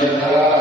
Thank uh you. -huh.